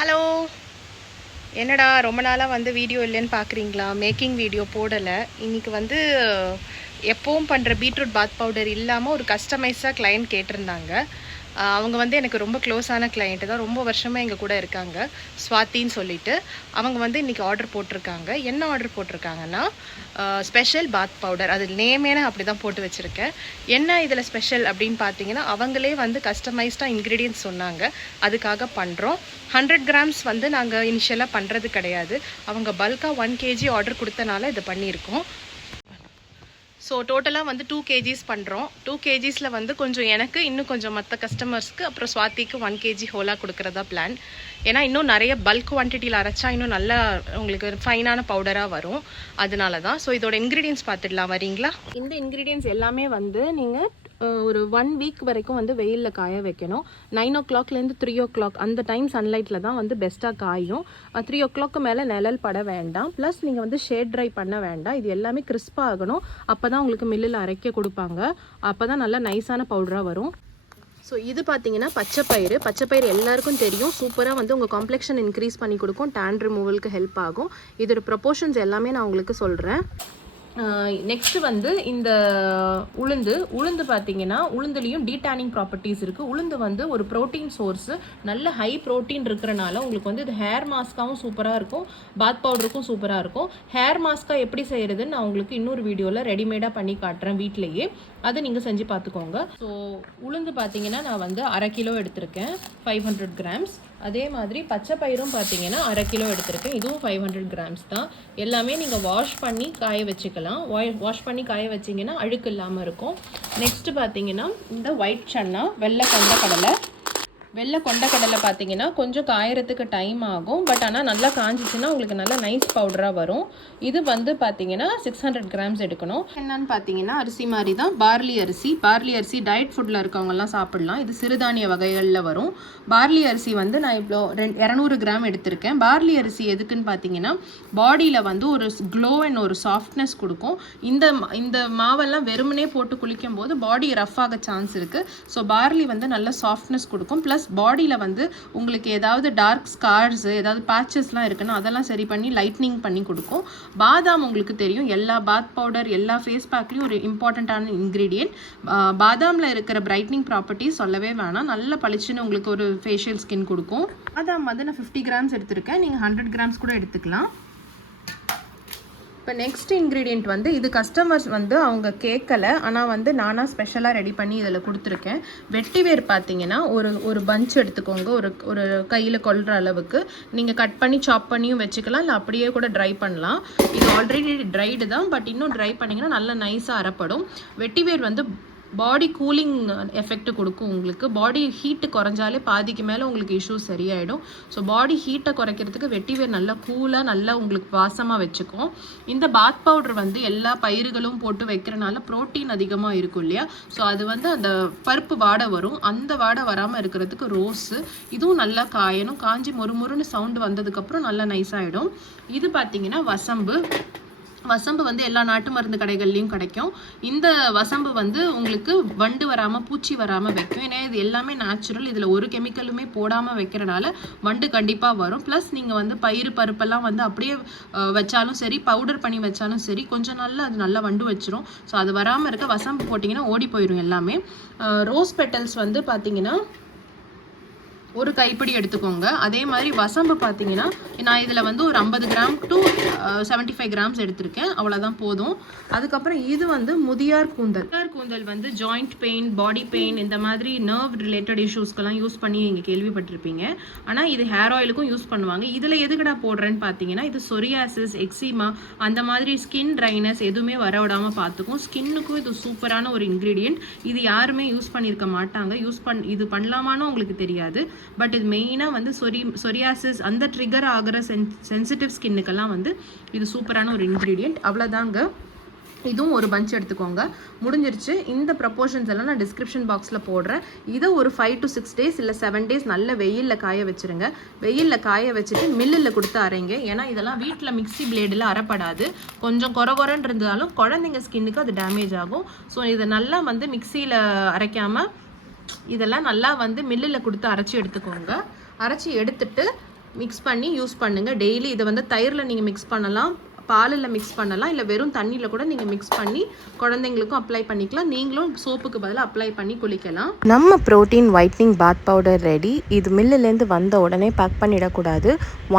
Hello, என்னடா ரொம்ப நாளாக வந்து வீடியோ இல்லைன்னு பார்க்குறீங்களா? மேக்கிங் வீடியோ போடலை. இன்றைக்கி வந்து எப்பவும் பண்ணுற பீட்ரூட் பாத் பவுடர் இல்லாமல் ஒரு கஸ்டமைஸாக கிளைண்ட் கேட்டிருந்தாங்க. அவங்க வந்து எனக்கு ரொம்ப க்ளோஸான கிளைண்ட்டு தான், ரொம்ப வருஷமாக எங்கள் கூட இருக்காங்க, ஸ்வாத்தின்னு சொல்லிட்டு. அவங்க வந்து இன்றைக்கி ஆர்டர் போட்டிருக்காங்க. என்ன ஆர்டர் போட்டிருக்காங்கன்னா ஸ்பெஷல் பாத் பவுடர். அது நேமே நான் அப்படி தான் போட்டு வச்சுருக்கேன். என்ன இதில் ஸ்பெஷல் அப்படின்னு பார்த்தீங்கன்னா, அவங்களே வந்து கஸ்டமைஸ்டாக இன்க்ரீடியன்ட்ஸ் சொன்னாங்க, அதுக்காக பண்ணுறோம். 100 கிராம்ஸ் வந்து நாங்கள் இனிஷியலாக பண்ணுறது கிடையாது. அவங்க பல்காக 1 kg ஆர்டர் கொடுத்தனால இதை பண்ணியிருக்கோம். ஸோ டோட்டலாக வந்து 2 kgs பண்ணுறோம். 2 kgsல வந்து கொஞ்சம் எனக்கு, இன்னும் கொஞ்சம் மற்ற கஸ்டமர்ஸ்க்கு, அப்புறம் ஸ்வாதிக்கு 1 kg ஹோலாக கொடுக்குறதா பிளான். ஏன்னா இன்னும் நிறைய பல்க் குவான்டிட்டியில் அரைச்சா இன்னும் நல்லா உங்களுக்கு ஃபைனான பவுடராக வரும். அதனால தான். ஸோ இதோட இன்க்ரீடியன்ஸ் பார்த்துடலாம், வரீங்களா? இந்த இன்க்ரீடியன்ஸ் எல்லாமே வந்து நீங்கள் ஒரு 1 வீக் வரைக்கும் வந்து வெயிலில் காய வைக்கணும். 9 o'clockலேருந்து 3 o'clock அந்த டைம் சன்லைட்டில் தான் வந்து பெஸ்ட்டாக காயும். 3 o'clock மேலே நிழல் பட வேண்டாம். ப்ளஸ் நீங்கள் வந்து ஷேட் ட்ரை பண்ண வேண்டாம். இது எல்லாமே கிறிஸ்பாக ஆகணும். அப்போ தான் உங்களுக்கு மில்லில் அரைக்க கொடுப்பாங்க. அப்போ தான் நல்லா நைஸான பவுடராக வரும். ஸோ இது பார்த்தீங்கன்னா பச்சைப்பயிறு எல்லாருக்கும் தெரியும். சூப்பராக வந்து உங்கள் காம்ப்ளெக்ஷன் இன்க்ரீஸ் பண்ணி கொடுக்கும், டேன் ரிமூவலுக்கு ஹெல்ப் ஆகும். இதோட ப்ரொப்போர்ஷன்ஸ் எல்லாமே நான் உங்களுக்கு சொல்கிறேன். நெக்ஸ்ட்டு வந்து இந்த உளுந்து பார்த்தீங்கன்னா, உளுந்துலேயும் டீடானிங் ப்ராப்பர்ட்டிஸ் இருக்குது. உளுந்து வந்து ஒரு ப்ரோட்டீன் சோர்ஸு, நல்ல ஹை ப்ரோட்டீன் இருக்கிறனால உங்களுக்கு வந்து இது ஹேர் மாஸ்க்காகவும் சூப்பராக இருக்கும், பாத் பவுடருக்கும் சூப்பராக இருக்கும். ஹேர் மாஸ்க்காக எப்படி செய்கிறதுன்னு நான் உங்களுக்கு இன்னொரு வீடியோவில் ரெடிமேடாக பண்ணி காட்டுறேன் வீட்டிலையே. அதை நீங்கள் செஞ்சு பார்த்துக்கோங்க. ஸோ உளுந்து பார்த்தீங்கன்னா நான் வந்து 1/2 கிலோ எடுத்திருக்கேன், 500 கிராம்ஸ். அதே மாதிரி பச்சை பயிரும் பார்த்தீங்கன்னா 1/2 கிலோ எடுத்திருக்கேன், இதுவும் 500 கிராம்ஸ் தான். எல்லாமே நீங்கள் வாஷ் பண்ணி காய வச்சுக்கலாம். வாஷ் பண்ணி காய வச்சிங்கன்னா அழுக்கு இல்லாமல் இருக்கும். நெக்ஸ்ட்டு பார்த்தீங்கன்னா இந்த ஒயிட் சன்னா, வெள்ளை கொண்டக்கடலை பார்த்தீங்கன்னா கொஞ்சம் காயறதுக்கு டைம் ஆகும். பட் ஆனால் நல்லா காஞ்சிச்சுன்னா உங்களுக்கு நல்லா நைஸ் பவுடராக வரும். இது வந்து பார்த்தீங்கன்னா 600 கிராம்ஸ் எடுக்கணும். என்னன்னு பார்த்தீங்கன்னா அரிசி மாதிரி தான், பார்லி அரிசி டயட் ஃபுட்டில் இருக்கவங்கலாம் சாப்பிட்லாம். இது சிறுதானிய வகைகளில் வரும். பார்லி அரிசி வந்து நான் இவ்வளோ 200 கிராம் எடுத்திருக்கேன். பார்லி அரிசி எதுக்குன்னு பார்த்தீங்கன்னா, பாடியில் வந்து ஒரு க்ளோ அண்ட் ஒரு சாஃப்ட்னஸ் கொடுக்கும். இந்த மாவெல்லாம் வெறுமனே போட்டு குளிக்கும் போது பாடி ரஃப் ஆக சான்ஸ் இருக்குது. ஸோ பார்லி வந்து நல்ல சாஃப்ட்னஸ் கொடுக்கும். ப்ளஸ் பாடியில் வந்து உங்களுக்கு ஏதாவது டார்க் ஸ்கார்ஸ், ஏதாவது பேச்சஸ்லாம் இருக்குன்னா அதெல்லாம் சரி பண்ணி லைட்னிங் பண்ணி கொடுக்கும். பாதாம் உங்களுக்கு தெரியும், எல்லா பாத் பவுடர் எல்லா ஃபேஸ் பேக்லேயும் ஒரு இம்பார்ட்டண்ட்டான இன்க்ரீடியன்ட். பாதாமில் இருக்கிற பிரைட்னிங் ப்ராப்பர்ட்டிஸ் சொல்லவே வேணாம், நல்ல பளிச்சுன்னு உங்களுக்கு ஒரு ஃபேஷியல் ஸ்கின் கொடுக்கும். பாதாம் வந்து நான் 50 கிராம்ஸ் எடுத்திருக்கேன், நீங்கள் 100 கிராம்ஸ் கூட எடுத்துக்கலாம். இப்போ நெக்ஸ்ட் இன்க்ரீடியண்ட் வந்து இது கஸ்டமர்ஸ் வந்து அவங்க கேட்கலை, ஆனால் வந்து நானாக ஸ்பெஷலாக ரெடி பண்ணி இதில் கொடுத்துருக்கேன். வெட்டிவேர் பார்த்தீங்கன்னா ஒரு பஞ்ச் எடுத்துக்கோங்க, ஒரு கையில் கொள்கிற அளவுக்கு. நீங்கள் கட் பண்ணி சாப் பண்ணியும் வச்சுக்கலாம், இல்லை அப்படியே கூட ட்ரை பண்ணலாம். இது ஆல்ரெடி ட்ரைடு தான், பட் இன்னும் ட்ரை பண்ணிங்கன்னா நல்லா நைஸாக அரைப்படும். வெட்டிவேர் வந்து பாடி கூலிங் எஃபெக்ட் கொடுக்கும். உங்களுக்கு பாடி ஹீட்டு குறைஞ்சாலே பாதிக்கு மேலே உங்களுக்கு இஷ்யூஸ் சரியாயிடும். ஸோ பாடி ஹீட்டை குறைக்கிறதுக்கு வெட்டிவேர் நல்லா கூலாக நல்லா உங்களுக்கு வாசமாக வச்சுக்கும். இந்த பாத் பவுடர் வந்து எல்லா பயிர்களும் போட்டு வைக்கிறனால ப்ரோட்டீன் அதிகமாக இருக்கும் இல்லையா? ஸோ அது வந்து அந்த பருப்பு வாடை வரும், அந்த வாடை வராமல் இருக்கிறதுக்கு ரோஸு இதுவும் நல்லா காயணும். காஞ்சி மொறுமொறுன்னு சவுண்டு வந்ததுக்கப்புறம் நல்லா நைஸாகிடும். இது பார்த்தீங்கன்னா வசம்பு வந்து எல்லா நாட்டு மருந்து கடைகள்லையும் கிடைக்கும். இந்த வசம்பு வந்து உங்களுக்கு வண்டு வராமல் பூச்சி வராமல் வைக்கும். ஏன்னா இது எல்லாமே நேச்சுரல், இதில் ஒரு கெமிக்கலுமே போடாமல் வைக்கிறனால வண்டு கண்டிப்பாக வரும். ப்ளஸ் நீங்கள் வந்து பருப்பெல்லாம் வந்து அப்படியே வச்சாலும் சரி, பவுடர் பண்ணி வச்சாலும் சரி, கொஞ்சம் நாளில் அது நல்லா வண்டு வச்சிரும். ஸோ அது வராமல் இருக்க வசம்பு போட்டிங்கன்னா ஓடி போயிடும் எல்லாமே. ரோஸ் பெட்டல்ஸ் வந்து பார்த்தீங்கன்னா ஒரு கைப்பிடி எடுத்துக்கோங்க. அதே மாதிரி வசம்பு பார்த்தீங்கன்னா நான் இதில் வந்து ஒரு 50 கிராம் டு 75 கிராம்ஸ் எடுத்திருக்கேன், அவ்வளோதான் போதும். அதுக்கப்புறம் இது வந்து முதியார் கூந்தல் வந்து ஜாயிண்ட் பெயின், பாடி பெயின், இந்த மாதிரி நர்வ் ரிலேட்டட் இஷ்யூஸ்க்கெல்லாம் யூஸ் பண்ணி நீங்கள் கேள்விப்பட்டிருப்பீங்க. ஆனால் இது ஹேர் ஆயிலுக்கும் யூஸ் பண்ணுவாங்க. இதில் எதுக்கடா போடுறேன்னு பார்த்தீங்கன்னா, இது சொரியாசிஸ், எக்ஸிமா, அந்த மாதிரி ஸ்கின் ட்ரைனஸ் எதுவுமே வர விடாமல் பார்த்துக்கும். ஸ்கின்னுக்கும் இது சூப்பரான ஒரு இன்க்ரீடியன்ட். இது யாருமே யூஸ் பண்ணியிருக்க மாட்டாங்க. இது பண்ணலாமான்னு உங்களுக்கு தெரியாது. பட் இது மெயினாக வந்து சொரியாசிஸ் அந்த ட்ரிகர் ஆகிற சென்சிட்டிவ் ஸ்கின்னுக்கெல்லாம் வந்து இது சூப்பரான ஒரு இன்க்ரீடியன்ட். அவ்வளோதாங்க. இதுவும் ஒரு பஞ்ச் எடுத்துக்கோங்க, முடிஞ்சிருச்சு. இந்த ப்ரப்போர்ஷன்ஸ் எல்லாம் நான் டிஸ்கிரிப்ஷன் பாக்ஸில் போடுறேன். இதை ஒரு 5 to 6 days இல்லை 7 days நல்ல வெயிலில் காய வச்சுருங்க. வெயிலில் காய வச்சுட்டு மில்லில் கொடுத்து அரைங்க. ஏன்னா இதெல்லாம் வீட்டில் மிக்சி பிளேடில் அரைப்படாது, கொஞ்சம் கொரன்னு இருந்தாலும் குழந்தைங்க ஸ்கின்னுக்கு அது டேமேஜ் ஆகும். ஸோ இதை நல்லா வந்து மிக்சியில் அரைக்காமல் இதெல்லாம் நல்லா வந்து மில்லில் கொடுத்து அரைச்சி எடுத்துக்கோங்க. அரைச்சி எடுத்துட்டு மிக்ஸ் பண்ணி யூஸ் பண்ணுங்கள் டெய்லி. இதை வந்து தயிரில் நீங்கள் மிக்ஸ் பண்ணலாம், பாலில் மிக்ஸ் பண்ணலாம், இல்லை வெறும் தண்ணியில் கூட நீங்கள் மிக்ஸ் பண்ணி குழந்தைங்களுக்கும் அப்ளை பண்ணிக்கலாம். நீங்களும் சோப்புக்கு பதிலாக அப்ளை பண்ணி குளிக்கலாம். நம்ம ப்ரோட்டீன் ஒயிட்னிங் பாத் பவுடர் ரெடி. இது மில்லுலேருந்து வந்த உடனே பேக் பண்ணிடக்கூடாது.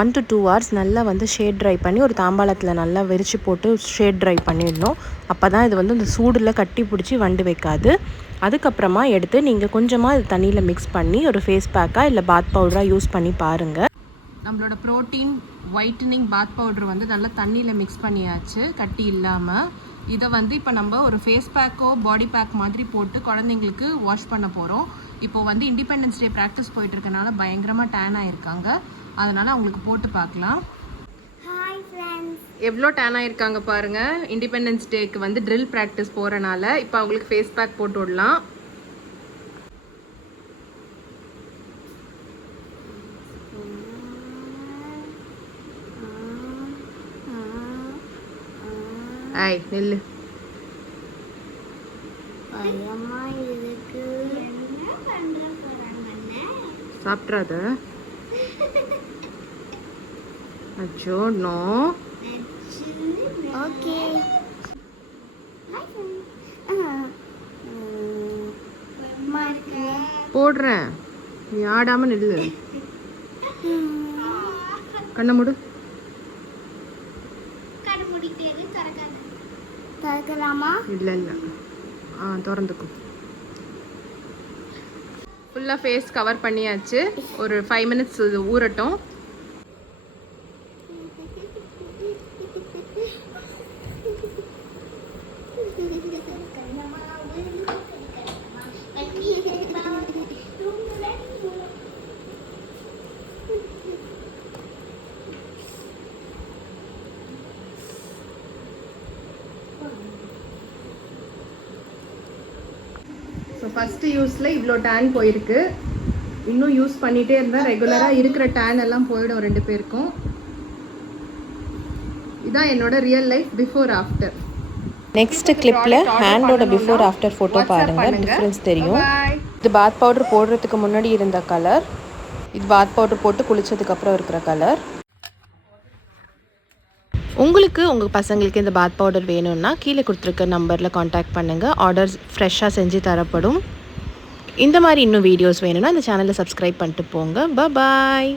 1 to 2 hours நல்லா வந்து ஷேட் ட்ரை பண்ணி ஒரு தாம்பாளத்தில் நல்லா விரித்து போட்டு ஷேட் ட்ரை பண்ணிடணும். அப்போ தான் இது வந்து இந்த சூடில் கட்டி பிடிச்சி வண்டு வைக்காது. அதுக்கப்புறமா எடுத்து நீங்கள் கொஞ்சமாக இது தண்ணியில் மிக்ஸ் பண்ணி ஒரு ஃபேஸ் பேக்காக இல்லை பாத் பவுடராக யூஸ் பண்ணி பாருங்கள். நம்மளோட ப்ரோட்டீன் ஒயிட்டனிங் பாத் பவுடர் வந்து நல்லா தண்ணியில் மிக்ஸ் பண்ணியாச்சு கட்டி இல்லாமல். இதை வந்து இப்போ நம்ம ஒரு ஃபேஸ் பேக்கோ பாடி பேக் மாதிரி போட்டு குழந்தைங்களுக்கு வாஷ் பண்ண போகிறோம். இப்போ வந்து இண்டிபெண்டன்ஸ் டே ப்ராக்டிஸ் போயிட்டு இருக்கனால பயங்கரமாக டேன் ஆகிருக்காங்க. அதனால் அவங்களுக்கு போட்டு பார்க்கலாம். எவ்வளோ டேன் ஆகிருக்காங்க பாருங்கள். இண்டிபெண்டன்ஸ் டேக்கு வந்து ட்ரில் ப்ராக்டிஸ் போகிறனால இப்போ அவங்களுக்கு ஃபேஸ் பேக் போட்டு விடலாம். ஐய் நெல்லு சாப்பிட்றாத. அச்சோ நோ. ஓகே போடுறேன், நீ ஆடாமல் நெல்லு. கண்ணை மூடு. இல்லை இல்லை திறந்துக்கும். ஃபுல்லாக ஃபேஸ் கவர் பண்ணியாச்சு. ஒரு 5 minutes இது ஊறட்டும். ஸோ ஃபஸ்ட்டு யூஸில் இவ்வளோ டேன் போயிருக்கு. இன்னும் யூஸ் பண்ணிகிட்டே இருந்தால் ரெகுலராக இருக்கிற டேன் எல்லாம் போயிடும் 2 பேருக்கும். இதான் என்னோட real life before after. Next கிளிப்பில் ஹேண்டோட பிஃபோர் ஆஃப்டர் ஃபோட்டோ பாருங்கள், டிஃப்ரென்ஸ் தெரியும். இது பாத் பவுடர் போடுறதுக்கு முன்னாடி இருந்த கலர், இது பாத் பவுடர் போட்டு குளித்ததுக்கப்புறம் இருக்கிற கலர். உங்களுக்கு உங்கள் பசங்களுக்கு இந்த பாத் பவுடர் வேணும்னா கீழே கொடுத்துருக்க நம்பரில் காண்டாக்ட் பண்ணுங்கள். ஆர்டர்ஸ் ஃப்ரெஷ்ஷாக செஞ்சு தரப்படும். இந்த மாதிரி இன்னும் வீடியோஸ் வேணும்னா இந்த சேனலை சப்ஸ்கிரைப் பண்ணிட்டு போங்க. பாய்.